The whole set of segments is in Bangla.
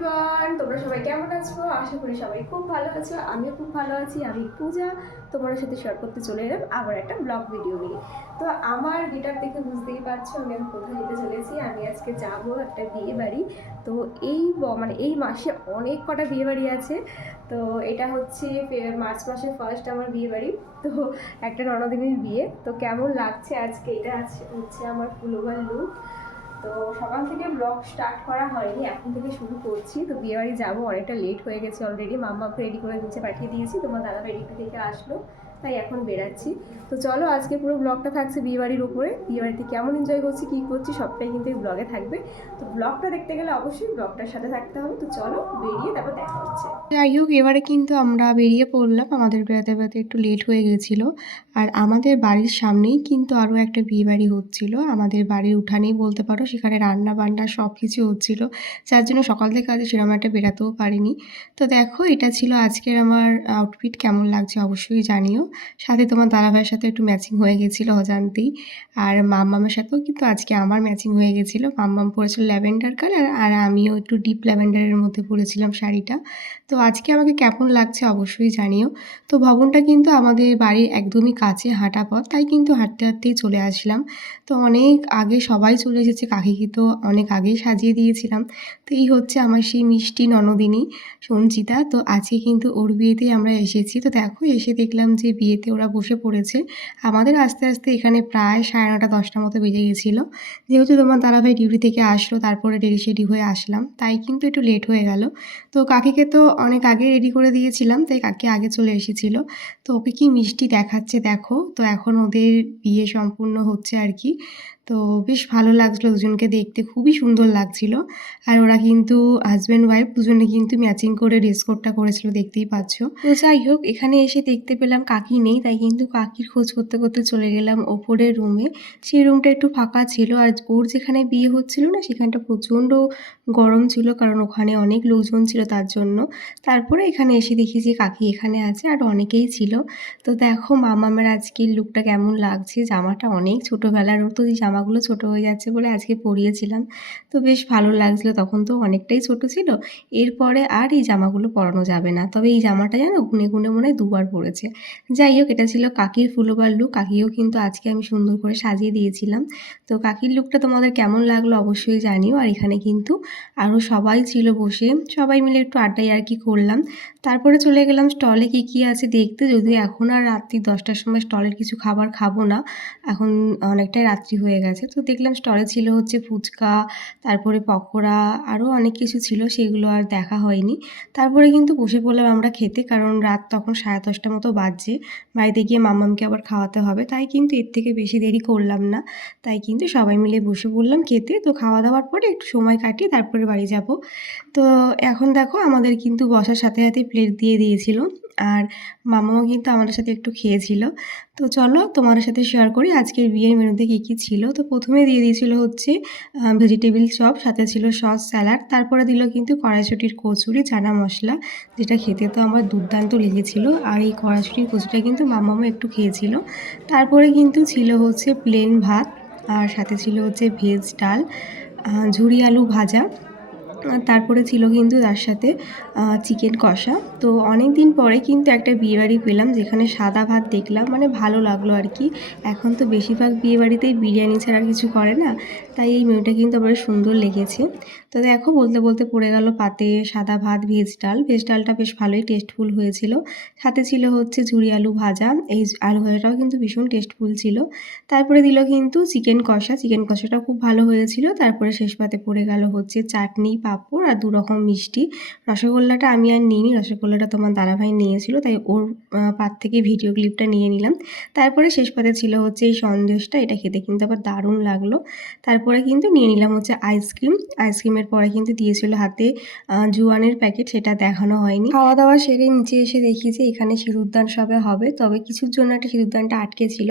এভরিওয়ান, তোমরা সবাই কেমন আছো? আশা করি সবাই খুব ভালো আছো। আমিও খুব ভালো আছি। আমি পূজা তোমাদের সাথে শেয়ার করতে চলে এলাম আবার একটা ব্লগ ভিডিও নিয়ে। তো আমার গেটআপ দেখে বুঝতেই পারছো আমি কোথায় যেতে চলেছি। আমি আজকে যাব একটা বিয়ে বাড়ি। তো এই মাসে অনেক কটা বিয়ে বাড়ি আছে। তো এটা হচ্ছে মার্চ মাসের ফার্স্ট আমার বিয়ে বাড়ি। তো একটা ননদিনীর বিয়ে। তো কেমন লাগছে আজকে, এটা হচ্ছে আমার ফুলোভার লুক। তো সকাল থেকে ব্লগ স্টার্ট করা হয়নি, এখন থেকে শুরু করছি। তো বিয়েবাড়ি যাবো, অনেকটা লেট হয়ে গেছে অলরেডি। মাম্মাকে রেডি করে নিচে পাঠিয়ে দিয়েছি, তোমার দাদা ডিউটি থেকে আসলো, তাই এখন বেরাচ্ছি। তো চলো, আজকে পুরো ব্লগটা থাকছে বিয়েবাড়ির উপরে। বিয়েবাড়িতে কেমন এনজয় করছি, কী করছি, সবটাই কিন্তু এই ব্লগে থাকবে। তো ব্লগটা দেখতে গেলে অবশ্যই ব্লগটার সাথে থাকতে হবে। তো চলো, বেরিয়ে তারপর দেখা হচ্ছে। যাই হোক, এবারে কিন্তু আমরা বেরিয়ে পড়লাম। আমাদের বেড়াতে বেড়াতে একটু লেট হয়ে গেছিলো। আর আমাদের বাড়ির সামনেই কিন্তু আরও একটা বিয়ে বাড়ি হচ্ছিলো, আমাদের বাড়ির উঠানেই বলতে পারো। সেখানে রান্না বান্না সব কিছু হচ্ছিলো, যার জন্য সকাল থেকে আজ সেরকম একটা বেরাতেও পারিনি। তো দেখো, এটা ছিল আজকের আমার আউটফিট। কেমন লাগছে অবশ্যই জানিও। সাথে তোমার দাদাভাইয়ের সাথে একটু ম্যাচিং হয়ে গেছিলো অজান্তেই। আর মাম্মামের সাথেও কিন্তু আজকে আমার ম্যাচিং হয়ে গেছিলো। মাম্মাম পরেছিল ল্যাভেন্ডার কালার, আর আমিও একটু ডিপ ল্যাভেন্ডারের মধ্যে পরেছিলাম শাড়িটা। তো আজকে আমাকে কেমন লাগছে অবশ্যই জানিও। তো ভবনটা কিন্তু আমাদের বাড়ির একদমই কাছে, হাঁটা পথ, তাই কিন্তু হাঁটতে হাঁটতেই চলে আসলাম। তো অনেক আগে সবাই চলে এসেছে, কাকিকে তো অনেক আগেই সাজিয়ে দিয়েছিলাম। তো এই হচ্ছে আমার সেই মিষ্টি ননদিনী সঞ্চিতা। তো আজকে কিন্তু ওর বিয়েতেই আমরা এসেছি। তো দেখো, এসে দেখলাম যে বিয়েতে ওরা বসে পড়েছে। আমাদের আস্তে আস্তে এখানে প্রায় 9:30 10টার মতো বেজে গেছিলো। যেহেতু তোমার দাদাভাই ডিউটি থেকে আসলো, তারপরে রেডি হয়ে আসলাম, তাই কিন্তু একটু লেট হয়ে গেল। তো কাকিকে তো অনেক আগে রেডি করে দিয়েছিলাম, তাই কাকি আগে চলে এসেছিল। তো ওকে কি মিষ্টি দেখাচ্ছে দেখো। তো এখন ওদের বিয়ে সম্পূর্ণ হচ্ছে আর কি। তো বেশ ভালো লাগছিলো দুজনকে দেখতে, খুবই সুন্দর লাগছিল। আর ওরা কিন্তু হাজব্যান্ড ওয়াইফ দুজনে কিন্তু ম্যাচিং করে ড্রেস কোডটা করেছিল, দেখতেই পাচ্ছ। তো যাই হোক, এখানে এসে দেখতে পেলাম কাকি নেই, তাই কিন্তু কাকির খোঁজ করতে করতে চলে গেলাম ওপরের রুমে। সেই রুমটা একটু ফাঁকা ছিল। আর ওর যেখানে বিয়ে হচ্ছিল না, সেখানটা প্রচণ্ড গরম ছিল, কারণ ওখানে অনেক লোকজন ছিল তার জন্য। তারপরে এখানে এসে দেখি যে কাকি এখানে আছে, আর অনেকেই ছিল। তো দেখো মামামের আজকের লুকটা কেমন লাগছে। জামাটা অনেক ছোটোবেলার, ওর তো এই জামাগুলো ছোটো হয়ে যাচ্ছে বলে আজকে পরিয়েছিলাম। তো বেশ ভালো লাগছিলো, তখন তো অনেকটাই ছোট ছিল। এরপরে আর এই জামাগুলো পরানো যাবে না, তবে এই জামাটা যেন গুনে গুনে মনে হয় 2বার পরেছে। যাই হোক, এটা ছিল কাকির ফুলোবার লুক। কাকিও কিন্তু আজকে আমি সুন্দর করে সাজিয়ে দিয়েছিলাম। তো কাকির লুকটা তোমাদের কেমন লাগলো অবশ্যই জানিও। আর এখানে কিন্তু আরও সবাই ছিল বসে, সবাই মিলে একটু আড্ডাই আর কি করলাম। তারপরে চলে গেলাম স্টলে কী কী আছে দেখতে। যদিও এখন আর রাত্রি 10টার সময় স্টলের কিছু খাবার খাবো না, এখন অনেকটাই রাত্রি হয়ে গেছে। তো দেখলাম স্টলে ছিল হচ্ছে ফুচকা, তারপরে পকোড়া, আরও অনেক কিছু ছিল, সেগুলো আর দেখা হয়নি। তারপরে কিন্তু বসে পড়লাম আমরা খেতে, কারণ রাত তখন 10:30 মতো বাজছে। বাড়িতে গিয়ে মাম্মামকে আবার খাওয়াতে হবে, তাই কিন্তু এর থেকে বেশি দেরি করলাম না। তাই কিন্তু সবাই মিলে বসে পড়লাম খেতে। তো খাওয়া দাওয়ার পরে একটু সময় কাটিয়ে তারপরে বাড়ি যাব। তো এখন দেখো, আমাদের কিন্তু বসার সাথে সাথে প্লেট দিয়ে দিয়েছিল, আর মামাও কিন্তু আমাদের সাথে একটু খেয়েছিল। তো চলো তোমাদের সাথে শেয়ার করি আজকের বিয়ের মেনুতে কী কী ছিল। তো প্রথমে দিয়ে দিয়েছিল হচ্ছে ভেজিটেবিল চপ, সাথে ছিল সস স্যালাড। তারপরে দিল কিন্তু কড়াইশুঁটির কচুরি, চানা মশলা, যেটা খেতে তো আমার দুর্দান্ত লেগেছিল। আর এই কড়াইশুঁটির কচুরিটা কিন্তু মামাও একটু খেয়েছিল। তারপরে কিন্তু ছিল হচ্ছে প্লেন ভাত, আর সাথে ছিল হচ্ছে ভেজ ডাল, ঝুরি আলু ভাজা। তারপরে ছিল কিন্তু তার সাথে চিকেন কষা। তো অনেক দিন পরে কিন্তু একটা বিয়েবাড়ি পেলাম যেখানে সাদা ভাত দেখলাম, মানে ভালো লাগলো আর কি। এখন তো বেশিরভাগ বিয়েবাড়িতেই বিরিয়ানি ছাড়া আর কিছু করে না, তাই এই মেনুটা কিন্তু আবার সুন্দর লেগেছে। তো দেখো, বলতে বলতে পড়ে গেল পাতে সাদা ভাত, ভেজ ডাল। ভেজ ডালটা বেশ ভালোই টেস্টফুল হয়েছিল। সাথে ছিল হচ্ছে ঝুরি আলু ভাজা, এই আলু ভাজাটাও কিন্তু ভীষণ টেস্টফুল ছিল। তারপরে দিল কিন্তু চিকেন কষা, চিকেন কষাটাও খুব ভালো হয়েছিল। তারপরে শেষ পাতে পড়ে গেল হচ্ছে চাটনি, পাঁপড় আর 2 রকম মিষ্টি। রসগোল্লাটা আমি আর নিইনি, রসগোল্লাটা তোমার দাদাভাই নিয়েছিল, তাই ওর পাত থেকে ভিডিও ক্লিপটা নিয়ে নিলাম। তারপরে শেষ পাতে ছিল হচ্ছে এই সন্দেশটা, এটা খেতে কিন্তু আবার দারুণ লাগলো। তারপরে কিন্তু নিয়ে নিলাম হচ্ছে আইসক্রিম। আইসক্রিমের পরে কিন্তু দিয়েছিল হাতে জুয়ানের প্যাকেট, সেটা দেখানো হয়নি। খাওয়া দাওয়া সেরে নিচে এসে দেখি যে এখানে সিঁদুরদান সবে হবে, তবে কিছুর জন্য একটা সিঁদুরদানটা আটকে ছিল,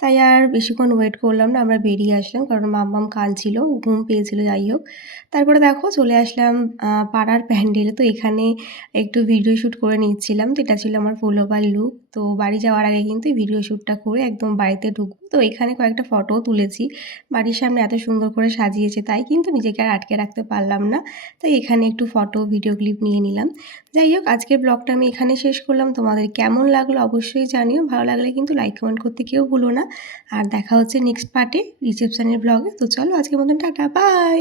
তাই আর বেশিক্ষণ ওয়েট করলাম না, আমরা বেরিয়ে আসলাম, কারণ মাম্মাম কাঁদছিল, ঘুম পেয়েছিল। যাই হোক, তারপরে দেখো চলে আসলাম পাড়ার প্যান্ডেলে। তো এখানে একটু ভিডিও শ্যুট করে নিচ্ছিলাম। তো এটা ছিল আমার পূর্ণবার লুক। তো বাড়ি যাওয়ার আগে কিন্তু এই ভিডিও শ্যুটটা করে একদম বাড়িতে ঢুকবো। তো এখানে কয়েকটা ফটোও তুলেছি। বাড়ির সামনে এত সুন্দর করে সাজিয়েছে তাই কিন্তু নিজেকে আর আটকে রাখতে পারলাম না। তাই এখানে একটু ফটো ভিডিও ক্লিপ নিয়ে নিলাম। যাই হোক, আজকের ব্লগটা আমি এখানে শেষ করলাম। তোমাদের কেমন লাগলো অবশ্যই জানিও। ভালো লাগলে কিন্তু লাইক কমেন্ট করতে কেউ ভুলো না। আর দেখা হচ্ছে নেক্সট পার্টে রিসেপশনের ব্লগে। তো চলো আজকের মতন টাটা, বাই।